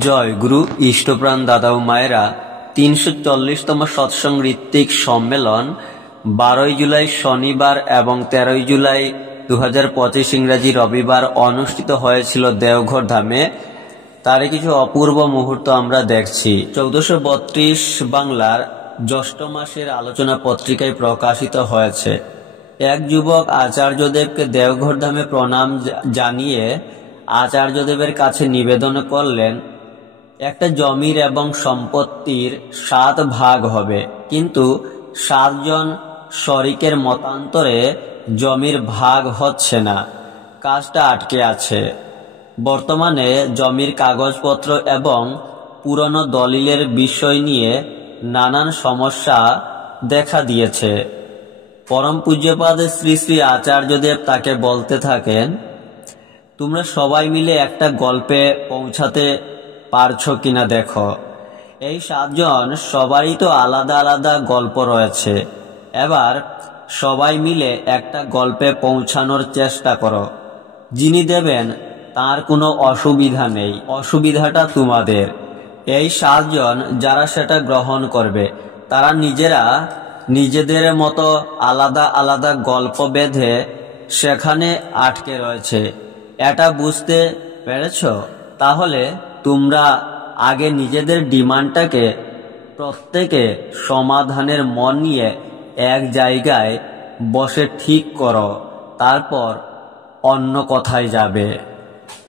জয় গুরু ইষ্টপ্রাণ দাদা ও মায়েরা, 340তম সৎসঙ্গ ঋত্বিক সম্মেলন 12 জুলাই শনিবার এবং 13 জুলাই 2025 ইংরাজি রবিবার অনুষ্ঠিত হয়েছিল দেওঘর ধামে। তারই কিছু অপূর্ব মুহূর্ত আমরা দেখছি। 1432 বাংলার জ্যৈষ্ঠ মাসের আলোচনা পত্রিকায় প্রকাশিত হয়েছে। এক যুবক আচার্যদেবকে দেওঘর ধামে প্রণাম জানিয়ে আচার্যদেবের কাছে নিবেদন করলেন, একটা জমির এবং সম্পত্তির 7 ভাগ হবে, কিন্তু 7 জন শরিকের মতান্তরে জমির ভাগ হচ্ছে না, কাজটা আটকে আছে। বর্তমানে জমির কাগজপত্র এবং পুরনো দলিলের বিষয় নিয়ে নানান সমস্যা দেখা দিয়েছে। পরম পূজ্যপাদ শ্রী শ্রী আচার্যদেব তাকে বলতে থাকেন, তোমরা সবাই মিলে একটা গল্পে পৌঁছাতে পারছো কিনা দেখো। এই 7 জন সবারই তো আলাদা আলাদা গল্প রয়েছে, এবার সবাই মিলে একটা গল্পে পৌঁছানোর চেষ্টা করো। যিনি দেবেন তার কোনো অসুবিধা নেই, অসুবিধাটা তোমাদের। এই 7 জন যারা সেটা গ্রহণ করবে তারা নিজেরা নিজেদের মতো আলাদা আলাদা গল্প বেঁধে সেখানে আটকে রয়েছে। এটা বুঝতে পেরেছ? তাহলে তোমরা আগে নিজেদের ডিমান্ডটাকে প্রত্যেকে সমাধানের মন নিয়ে এক জায়গায় বসে ঠিক করো, তারপর অন্য কথায় যাবে।